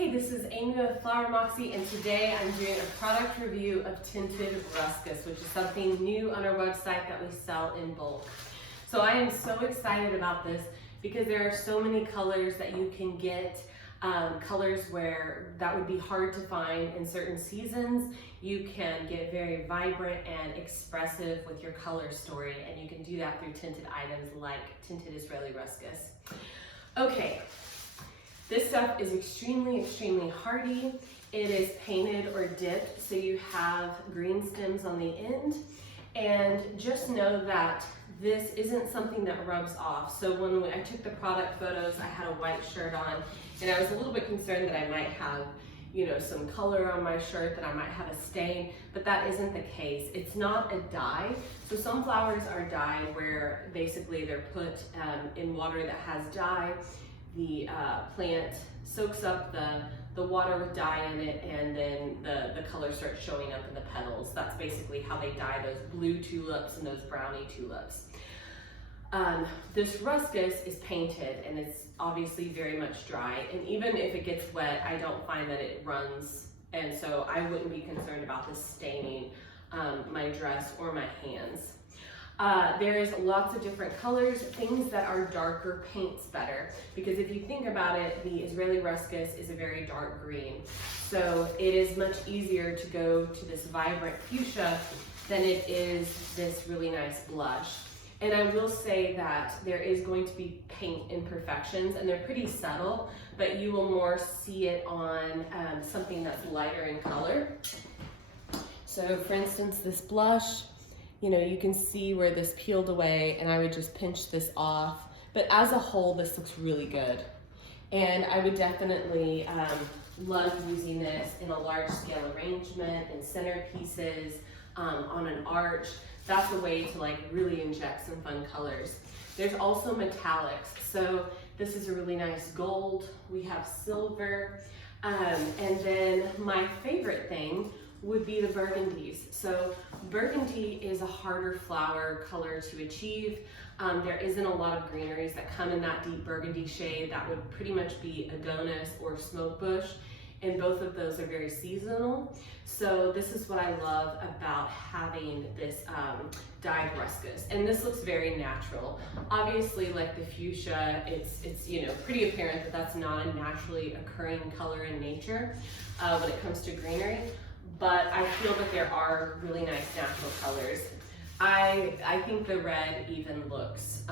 Hey, this is Amy with Flower Moxie, and today I'm doing a product review of Tinted Ruscus, which is something new on our website that we sell in bulk. So I am so excited about this because there are so many colors that you can get, colors where that would be hard to find in certain seasons. You can get very vibrant and expressive with your color story, and you can do that through tinted items like Tinted Ruscus. Okay. This stuff is extremely hardy. It is painted or dipped, so you have green stems on the end. And just know that this isn't something that rubs off. So when I took the product photos, I had a white shirt on, and I was a little bit concerned that I might have, some color on my shirt, that I might have a stain, but that isn't the case. It's not a dye. So some flowers are dyed where basically they're put in water that has dye. The plant soaks up the water with dye in it, and then the color starts showing up in the petals. That's basically how they dye those blue tulips and those brownie tulips. This ruscus is painted, and it's obviously very much dry, and even if it gets wet, I don't find that it runs, and so I wouldn't be concerned about this staining my dress or my hands. There is lots of different colors. Things that are darker paints better, because if you think about it, the Israeli ruscus is a very dark green. So it is much easier to go to this vibrant fuchsia than it is this really nice blush. And I will say that there is going to be paint imperfections, and they're pretty subtle, but you will more see it on something that's lighter in color. So for instance, this blush, you can see where this peeled away, and I would just pinch this off. But as a whole, this looks really good. And I would definitely love using this in a large scale arrangement, in centerpieces, on an arch. That's a way to really inject some fun colors. There's also metallics. So this is a really nice gold. We have silver. And then my favorite thing would be the burgundies. So burgundy is a harder flower color to achieve. There isn't a lot of greeneries that come in that deep burgundy shade. That would pretty much be agonis or smoke bush, and both of those are very seasonal. So this is what I love about having this dyed ruscus, and this looks very natural. Obviously, like the fuchsia, it's pretty apparent that that's not a naturally occurring color in nature when it comes to greenery. But I feel that there are really nice natural colors. I think the red even looks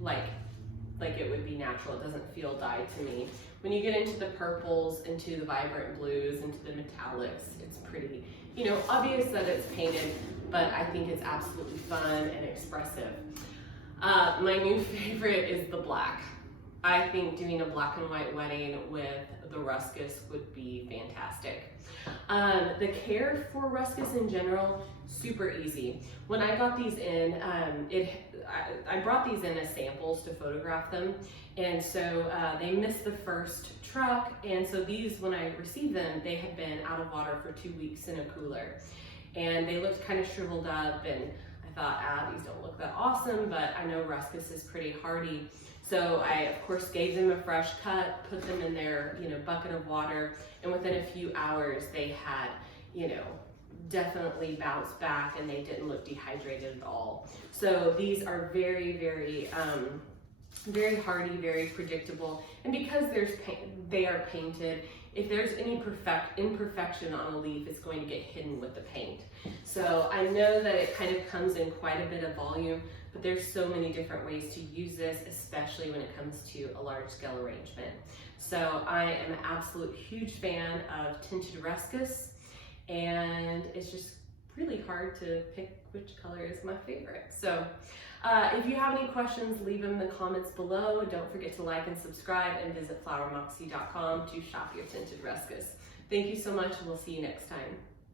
like it would be natural. It doesn't feel dyed to me. When you get into the purples, into the vibrant blues, into the metallics, it's pretty, obvious that it's painted, but I think it's absolutely fun and expressive. My new favorite is the black. I think doing a black and white wedding with the ruscus would be fantastic. The care for ruscus in general, super easy. When I got these in, I brought these in as samples to photograph them, and so they missed the first truck, and so these, when I received them, they had been out of water for 2 weeks in a cooler, and they looked kind of shriveled up, and I thought, these don't look that awesome, but I know ruscus is pretty hardy. So I, of course, gave them a fresh cut, put them in their, bucket of water, and within a few hours, they had, definitely bounced back, and they didn't look dehydrated at all. So these are very hardy, very predictable, and because they are painted, if there's any imperfection on a leaf, it's going to get hidden with the paint. So I know that it kind of comes in quite a bit of volume, but there's so many different ways to use this, especially when it comes to a large scale arrangement. So I am an absolute huge fan of Tinted Ruscus, and it's just really hard to pick which color is my favorite. So if you have any questions, leave them in the comments below. Don't forget to like and subscribe, and visit flowermoxie.com to shop your Tinted Ruscus. Thank you so much, and we'll see you next time.